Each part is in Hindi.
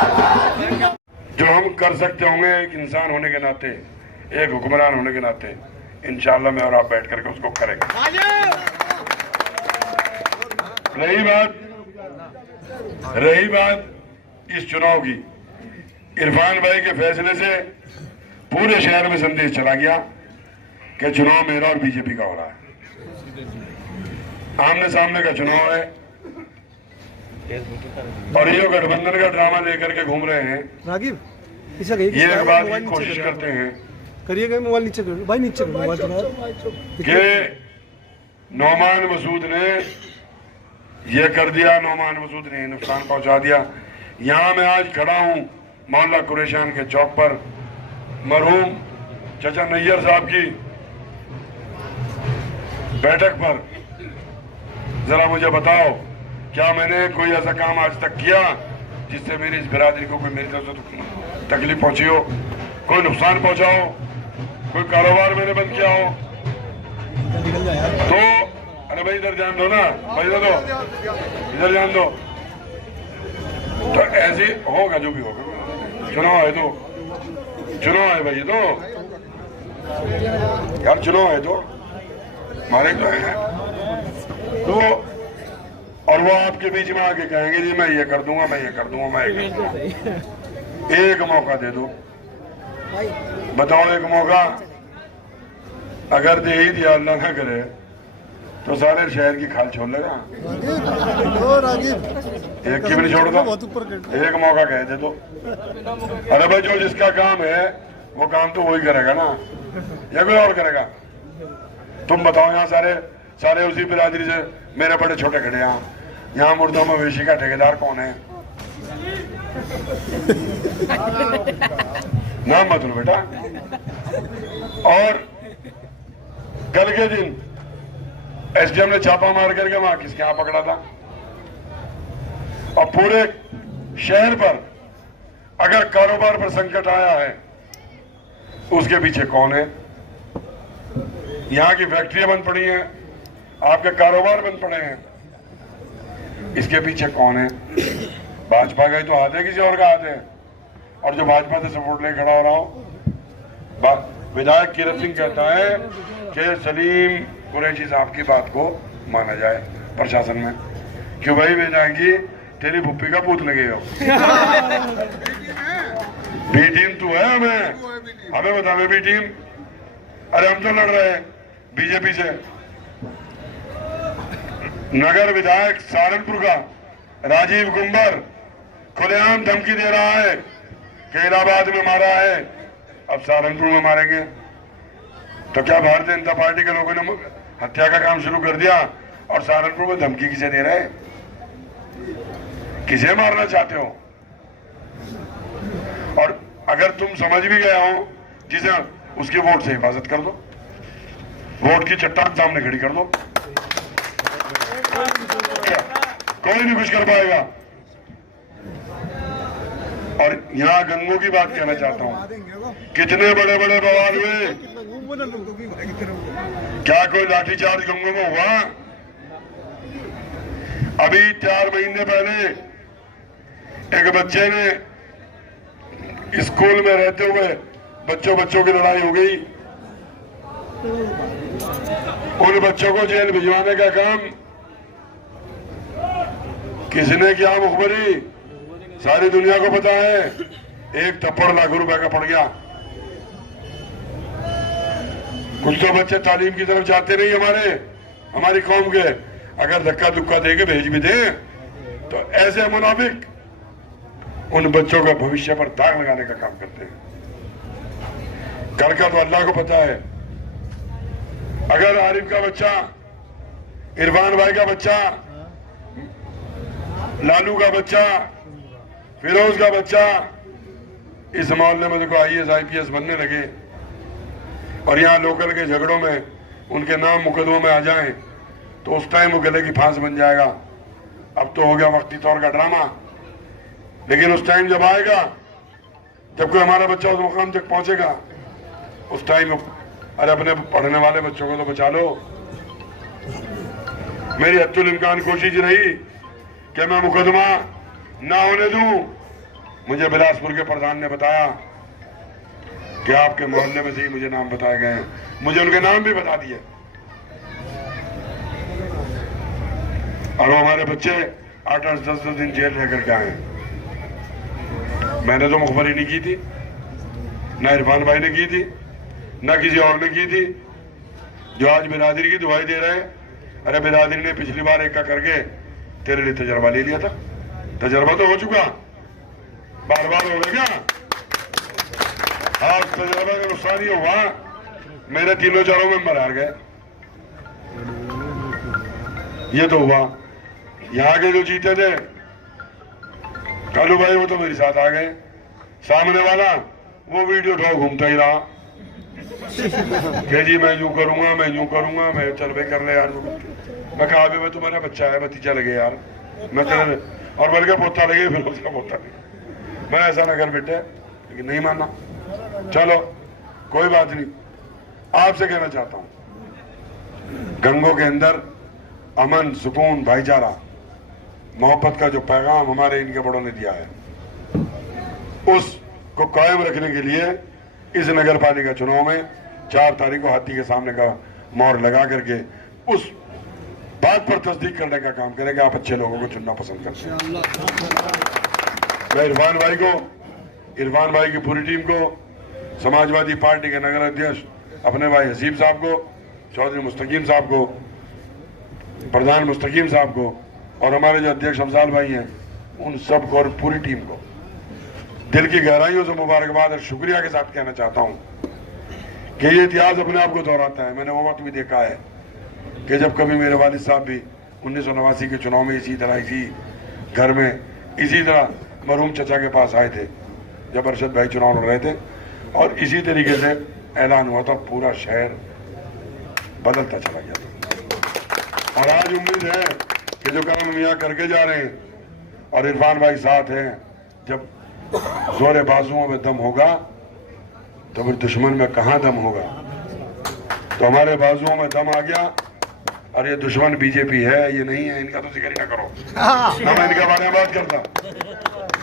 जो हम कर सकते होंगे एक इंसान होने के नाते, एक हुक्मरान होने के नाते, इंशाअल्लाह मैं और आप बैठ करके उसको करेंगे। रही बात इस चुनाव की, इरफान भाई के फैसले से पूरे शहर में संदेश चला गया कि चुनाव मेरा और बीजेपी का हो रहा है। आमने सामने का चुनाव है और ये गठबंधन का ड्रामा लेकर के घूम रहे हैं। रागिब ये एक बात की कोशिश करते हैं करिएगा, मोबाइल नीचे करो भाई, नीचे करो मोबाइल कि नौमान मसूद ने ये कर दिया, नौमान मसूद ने नुकसान पहुंचा दिया। यहाँ मैं आज खड़ा हूँ मोहल्ला कुरेशान के चौक पर, मरहूम चाचा नैयर साहब की बैठक पर। जरा मुझे बताओ, क्या मैंने कोई ऐसा काम आज तक किया जिससे मेरी इस बिरादरी को कोई मेरी तरफ से तकलीफ पहुंची हो, कोई नुकसान पहुंचा हो, कोई कारोबार मैंने बंद किया हो? तो अरे भाई इधर ध्यान दो ना भाई, इधर ध्यान दो। तो ऐसे होगा जो भी होगा, चुनाव है तो चुनाव है भाई, तो यार चुनाव है तो हमारे तो है। तो और वो आपके बीच में आके कहेंगे जी मैं ये कर दूंगा, मैं ये कर दूंगा, मैं ये कर दूंगा। एक मौका दे दो, बताओ एक मौका अगर दे ही दिया, अल्लाह ना करे तो सारे शहर की खाल छोड़ लेगा। एक की भी नहीं छोड़ता, एक मौका कह दे दो। अरे भाई जो जिसका काम है वो काम तो वही करेगा ना, या कोई और करेगा? तुम बताओ, यहाँ सारे उसी बिरादरी से मेरे बड़े छोटे खड़े यहाँ मुर्दा मवेशी का ठेकेदार कौन है? नाम मत लो बेटा। और कल के दिन एसडीएम ने छापा मार करके वहां किसके यहाँ पकड़ा था? और पूरे शहर पर अगर कारोबार पर संकट आया है उसके पीछे कौन है? यहाँ की फैक्ट्रियां बंद पड़ी हैं, आपके कारोबार बंद पड़े हैं, इसके पीछे कौन है? भाजपा का ही तो हाथ है, किसी और का हाथ है? और जो भाजपा से सपोर्ट लेकर खड़ा हो रहा हो, विधायक कीरत सिंह कहता है कि सलीम कुरैशी साहब की बात को माना जाए प्रशासन में। क्यों भाई विधायक जी, तेरी भुप्पी का पूत लगे हो। बी टीम तू है, हमें बता बी टीम। अरे हम तो लड़ रहे हैं बीजेपी से। नगर विधायक सहारनपुर का राजीव गुंबर खुलेआम धमकी दे रहा है कि इलाहाबाद में मारा है, अब सहारनपुर में मारेंगे। तो क्या भारतीय जनता पार्टी के लोगों ने हत्या का काम शुरू कर दिया और सहारनपुर में धमकी किसे दे रहे हैं? किसे मारना चाहते हो? और अगर तुम समझ भी गया हो जिसे, उसकी वोट से हिफाजत कर दो, वोट की चट्टान सामने खड़ी कर दो, कोई नहीं कुछ कर पाएगा। और यहाँ गंगों की बात कहना चाहता हूँ, कितने बड़े बड़े बवाल हुए, क्या कोई लाठीचार्ज गंगों में हुआ? अभी 4 महीने पहले एक बच्चे ने स्कूल में रहते हुए बच्चों की लड़ाई हो गई। उन बच्चों को जेल भिजवाने का काम किसने किया? मुखबरी सारी दुनिया को पता है। एक थप्पड़ लाख रुपए का पड़ गया। कुछ तो बच्चे तालीम की तरफ जाते नहीं हमारी कौम के, अगर धक्का दुक्का देके भेज भी दे तो ऐसे मुनाफिक उन बच्चों का भविष्य पर दाग लगाने का काम करते हैं। कल का तो अल्लाह को पता है। अगर आरिफ का बच्चा, इरफान भाई का बच्चा, लालू का बच्चा, फिरोज का बच्चा इस मोहल्ले में देखो IAS IPS बनने लगे और यहाँ लोकल के झगड़ों में उनके नाम मुकदमों में आ जाएं तो उस टाइम वो गले की फांस बन जाएगा। अब तो हो गया वक्ती तौर का ड्रामा, लेकिन उस टाइम जब आएगा, जब कोई हमारा बच्चा उस मुकाम तक पहुंचेगा, उस टाइम अरे अपने पढ़ने वाले बच्चों को तो बचा लो। मेरी हत्तुल इम्कान कोशिश रही कि मैं मुकदमा ना होने दूं, मुझे बिलासपुर के प्रधान ने बताया कि आपके मोहल्ले में से ही मुझे नाम बताए गए हैं। मुझे उनके नाम भी बता दिए। और वो हमारे बच्चे 8-8, 10-10 दिन जेल रह करके आए। मैंने तो मुखबरी नहीं की थी, ना इरफान भाई ने की थी, ना किसी और ने की थी। जो आज बिरादरी की दुआई दे रहे हैं, अरे बिरादरी ने पिछली बार एक का करके तेरे लिए तजर्बा ले लिया था। तजर्बा तो हो चुका, बार बार हो गया। आज तजर्बा का नुकसान ये हुआ, मेरे 3-4 मेंबर हार गए। ये तो हुआ। यहाँ के जो जीते थे कालू भाई, वो तो मेरे साथ आ गए। सामने वाला वो वीडियो उठाओ घूमता ही रहा कि जी मैं यूं करूंगा, मैं यूं करूंगा, मैं चल भाई कर ले यार। मैं कहा अभी मैं तुम्हारा बच्चा है, भतीजा लगे यार, मैं तेरे और बल्कि पोता लगे, फिर उसका पोता लगे। मैं ऐसा ना कर बेटे, लेकिन नहीं माना। चलो कोई बात नहीं। आपसे कहना चाहता हूं, गंगों के अंदर अमन, सुकून, भाईचारा, मोहब्बत का जो पैगाम हमारे इनके बड़ों ने दिया है, उसको कायम रखने के लिए इस नगर पालिका चुनाव में 4 तारीख को हाथी के सामने का मोहर लगा करके उस बात पर तस्दीक करने का काम करेंगे। आप अच्छे लोगों को चुनना पसंद करते हैं। मैं इरफान भाई की पूरी टीम को, समाजवादी पार्टी के नगर अध्यक्ष अपने भाई हसीब साहब को, चौधरी मुस्तकीम साहब को, प्रधान मुस्तकीम साहब को, और हमारे जो अध्यक्ष अफजाल भाई हैं, उन सबको और पूरी टीम को दिल की गहराइयों से मुबारकबाद और शुक्रिया के साथ कहना चाहता हूं कि ये इतिहास अपने आप को दोहराता है। मैंने वो वक्त भी देखा है कि जब कभी मेरे वालिद साहब भी 1989 के चुनाव में इसी तरह, इसी घर में, इसी तरह मरहूम चचा के पास आए थे जब अरशद भाई चुनाव लड़ रहे थे, और इसी तरीके से ऐलान हुआ था, पूरा शहर बदलता चला गया था। और आज उम्मीद है कि जो काम हम यहाँ करके जा रहे हैं और इरफान भाई साथ हैं, जब जोरे बाजुओं में दम होगा तो फिर दुश्मन में कहाँ दम होगा। तो हमारे बाजुओं में दम आ गया। और ये दुश्मन बीजेपी है, ये नहीं है, इनका तो जिक्र ही ना करो, ना मैं इनके बारे में बात करता,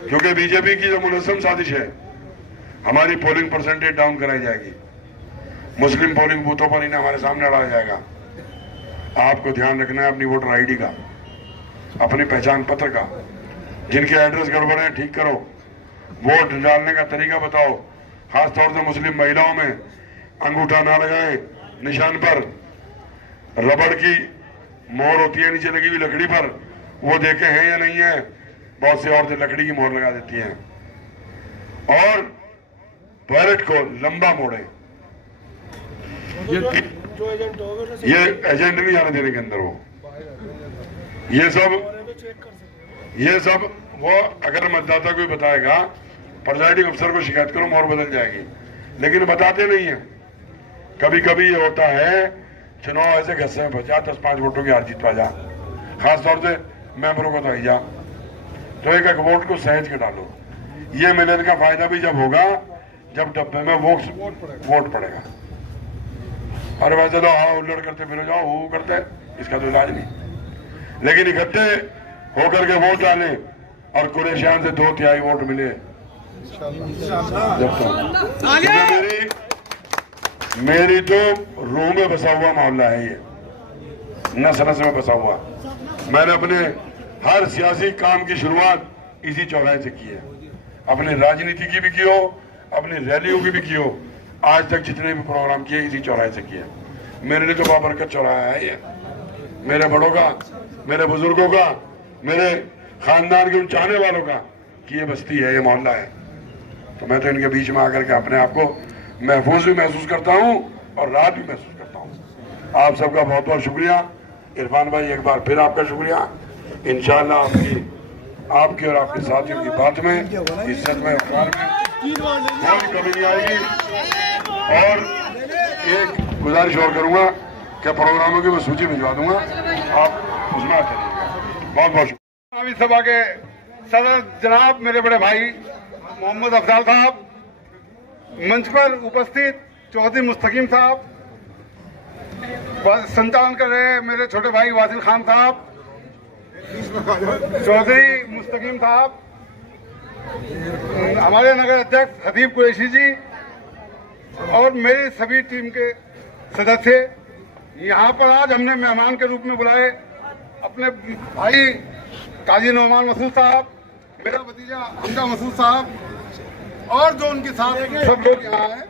क्योंकि बीजेपी की जो मुनज़्ज़म साजिश है, हमारी पोलिंग परसेंटेज डाउन कराई जाएगी, मुस्लिम पोलिंग बूथों पर इन्हें हमारे सामने अड़ाया जाएगा। आपको ध्यान रखना है अपनी वोटर आईडी का, अपनी पहचान पत्र का। जिनके एड्रेस गड़बड़ है ठीक करो, वोट डालने का तरीका बताओ। खासतौर से मुस्लिम महिलाओं में अंगूठा ना लगाएं निशान पर, रबड़ की मोहर होती है नीचे लगी हुई लकड़ी पर, वो देखे हैं या नहीं है। बहुत सी औरतें लकड़ी की मोहर लगा देती हैं। और बैलेट को लंबा मोड़े, ये एजेंट नहीं आने देने के अंदर वो, ये सब वो अगर मतदाता कोई बताएगा, प्रिजाइडिंग अफसर को शिकायत करो, मोहर बदल जाएगी, लेकिन बताते नहीं है। कभी कभी ये होता है चुनाव ऐसे घस्से में फंसा, 10-5 वोटों की हार जीत पा जा, खासतौर से मेंबरों को तो आई जा, तो एक एक वोट को सहज के डालो। ये मिलने का फायदा भी जब होगा जब डब्बे में वोट पड़ेगा। और वैसे तो हाँ उल्लड़ करते फिर जाओ, वो करते, इसका तो इलाज नहीं। लेकिन इकट्ठे होकर के वोट डाले और कुरेशियान से 2/3 वोट मिले, जब तक मेरी तो रूह में बसा हुआ मामला है, ये नस नस में बसा हुआ। मैंने अपने हर सियासी काम की शुरुआत इसी चौराहे से की है, अपनी राजनीति की भी की हो, अपनी रैलियों की भी की हो। आज तक जितने भी प्रोग्राम किए इसी चौराहे से किए। मेरे लिए तो बाबरकत चौराहा है ये, मेरे बड़ों का, मेरे बुजुर्गों का, मेरे खानदान के उन चाहने वालों का कि ये बस्ती है, ये मोहल्ला है। तो मैं तो इनके बीच में आकर के अपने आप को महफूज भी महसूस करता हूँ और राहत भी महसूस करता हूँ। आप सबका बहुत बहुत शुक्रिया। इरफान भाई एक बार फिर आपका शुक्रिया। इंशाअल्लाह आपकी और आपके साथियों की बात में, इज्जत में, वकार में कोई कमी नहीं आएगी। और एक गुजारिश और करूंगा कि प्रोग्रामों की मैं सूची भिजवा दूंगा, आप उसमें आ जाइएगा। बहुत बहुत शुक्रिया। सभा के सदर जनाब मेरे बड़े भाई मोहम्मद अफजाल साहब, मंच पर उपस्थित चौधरी मुस्तकीम साहब, संचालन कर रहे मेरे छोटे भाई वासिल खान साहब, चौधरी मुस्तकीम साहब, हमारे नगर अध्यक्ष हदीब कुरैशी जी और मेरी सभी टीम के सदस्य यहाँ पर आज हमने मेहमान के रूप में बुलाए अपने भाई काजी नौमान मसूद साहब, मेरा भतीजा हमजा मसूद साहब और जो उनके साथ सब लोग यहाँ हैं,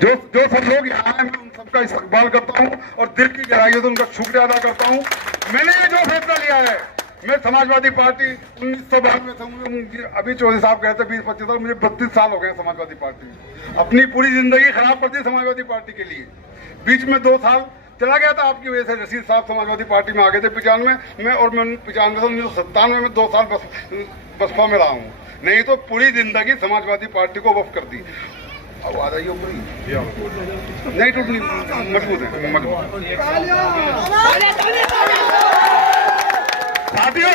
जो सब लोग यहाँ हैं, मैं उन सबका इस्तकबाल करता हूँ और दिल की गहराइयों से उनका शुक्रिया अदा करता हूँ। मैंने ये जो फैसला लिया है, मैं समाजवादी पार्टी 1992 से हूँ, अभी चौधरी साहब कहते 20-25 साल, मुझे 32 साल हो गए समाजवादी पार्टी में। अपनी पूरी जिंदगी खराब कर दी समाजवादी पार्टी के लिए। बीच में 2 साल चला गया था आपकी वजह से, रशीद साहब समाजवादी पार्टी में आ गए थे 95 में और मैं 95 से 1997 में 2 साल बसपा में रहा हूँ। नहीं तो पूरी जिंदगी समाजवादी पार्टी को वफ कर दी। अब आ जाइए ऊपर ही, नहीं टूटनी, मजबूत है, मजबूत। साथियों,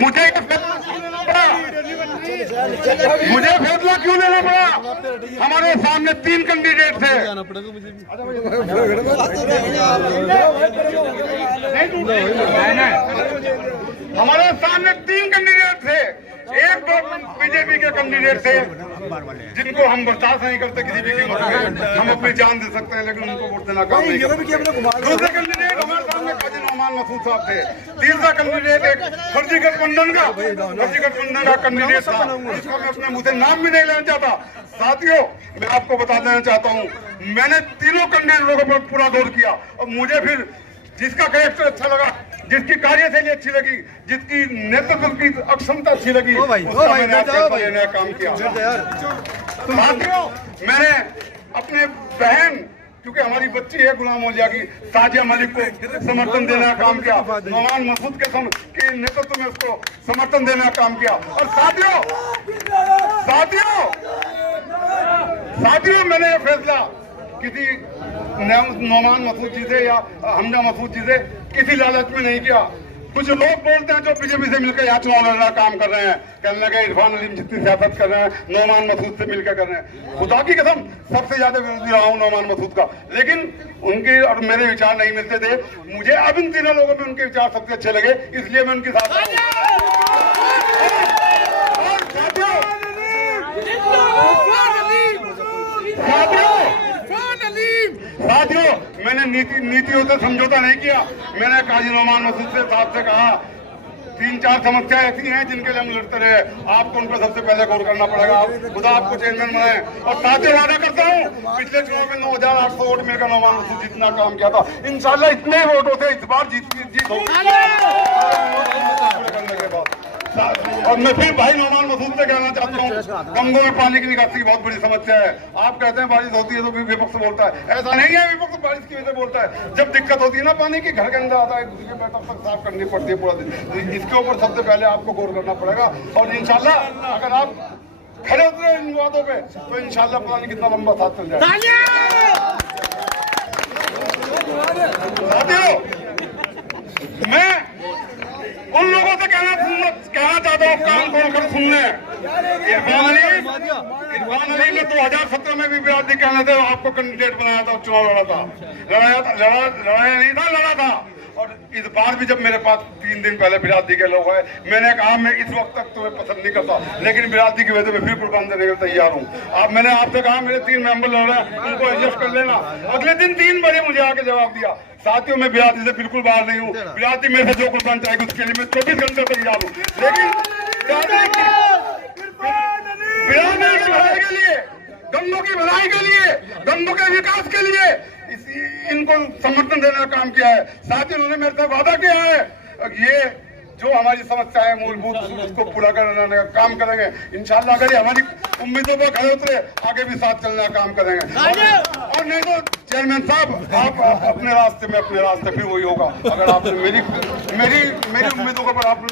मुझे फैसला क्यों लेना पड़ा? हमारे सामने 3 कैंडिडेट थे। हमारे सामने 3 कैंडिडेट थे। एक बीजेपी के कैंडिडेट थे जिनको हम बर्दाश्त नहीं करते किसी भी कीमत पे, हम अपनी जान दे सकते हैं लेकिन उनको वोट देना काम नहीं करते। दूसरे कैंडिडेट हमारे सामने काजी नौमान मसूद साहब थे। तीसरा कैंडिडेट एक फर्जी गठबंधन का कैंडिडेट था, जिसको मैं अपने मुंह से नाम भी नहीं लेना चाहता। साथियों, मैं आपको बता देना चाहता हूँ, मैंने तीनों कैंडिडेटों पर पूरा गौर किया और मुझे फिर जिसका कैरेक्टर अच्छा लगा, जिसकी कार्यशैली अच्छी लगी, जिसकी नेतृत्व की अक्षमता अच्छी लगी, उसका मैंने काम किया। साथियों, मैंने अपने बहन, क्योंकि हमारी बच्ची है गुलाम औलिया की, साजिया मलिक को समर्थन देने का काम किया। नौमान मसूद के नेतृत्व में उसको समर्थन देने का काम किया। और साथियों, मैंने ये फैसला किसी नौमान मसूद जी से या हमजा मसूद जी से किसी लालच में नहीं किया। कुछ लोग बोलते हैं जो बीजेपी से मिलकर यहाँ चुनाव लड़ना काम कर रहे हैं, कहने लगे इरफान अलीम जितनी सियासत कर रहे हैं नौमान मसूद से मिलकर कर रहे हैं। खुदा की कसम, सबसे ज्यादा विरोधी रहा हूँ नौमान मसूद का, लेकिन उनके और मेरे विचार नहीं मिलते थे। मुझे अब इन तीनों लोगों में उनके विचार सबसे अच्छे लगे, इसलिए मैं उनके साथ। साथियों, मैंने नीतियों से समझौता नहीं किया। मैंने काजी नौमान मसूद साहब से कहा 3-4 समस्याएं ऐसी हैं जिनके लिए हम लड़ते रहे, आपको उन पर सबसे पहले गौर करना पड़ेगा। आप खुदा आपको चेयरमैन बनाए। और साथियों, वादा करता हूँ, पिछले चुनाव में 9,800 वोट मिलकर नौमान मसूद जितना काम किया था, इंशाल्लाह इतने वोटों से इस बार जीत होगी। और मैं फिर भाई नौमान मसूद से कहना चाहता हूँ, गंगों में पानी की निकासी की बहुत बड़ी समस्या है। आप कहते हैं बारिश होती है तो विपक्ष बोलता है, ऐसा नहीं है। विपक्ष बारिश की वजह से बोलता है। जब दिक्कत होती है ना पानी की, घर के अंदर आता है, दूसरे में तब तक साफ करनी पड़ती है पूरा दिन। इसके ऊपर सबसे पहले आपको गौर करना पड़ेगा। और इंशाल्लाह अगर आप खड़े उतरे इन वादों पे तो इंशाल्लाह पता नहीं कितना लंबा साथ चल जाए। मैं उन लोगों से कहना चाहता हूँ, काम खोलकर सुन लें। इरफान अली ने 2017 में भी बिरादरी कहने से आपको कैंडिडेट बनाया था, चुनाव लड़ाया नहीं था, लड़ा था। और इस बार भी जब मेरे पास 3 दिन पहले बिरादरी के लोग आए, मैंने कहा मैं इस वक्त तक तुम्हें पसंद नहीं करता, लेकिन बिरादरी की वजह से मैं फिर कुर्बान देने के लिए तैयार हूँ। मैंने आपसे कहा मेरे 3 मेंबर लड़ रहे हैं, उनको एडजस्ट कर लेना। अगले दिन 3 बजे मुझे आके जवाब दिया। साथियों, मैं बिरादरी से बिल्कुल बाहर नहीं हूँ। बिरादरी मेरे से जो कुर्बान चाहेगी उसके लिए मैं 24 घंटे तैयार हूँ। लेकिन बिरादरी की भलाई के लिए, गंगों की भलाई के लिए, गंगों के विकास के लिए इनको समर्थन देने का काम किया है। साथ ही उन्होंने मेरे से वादा किया है, ये जो हमारी समस्या है मूलभूत, उसको पूरा करने का काम करेंगे इंशाल्लाह। अगर ये हमारी उम्मीदों पर खड़े उतरे, आगे भी साथ चलने का काम करेंगे। और नहीं तो चेयरमैन साहब, आप अपने रास्ते में, अपने रास्ते फिर वही होगा। अगर आपने मेरी उम्मीदों पर आपने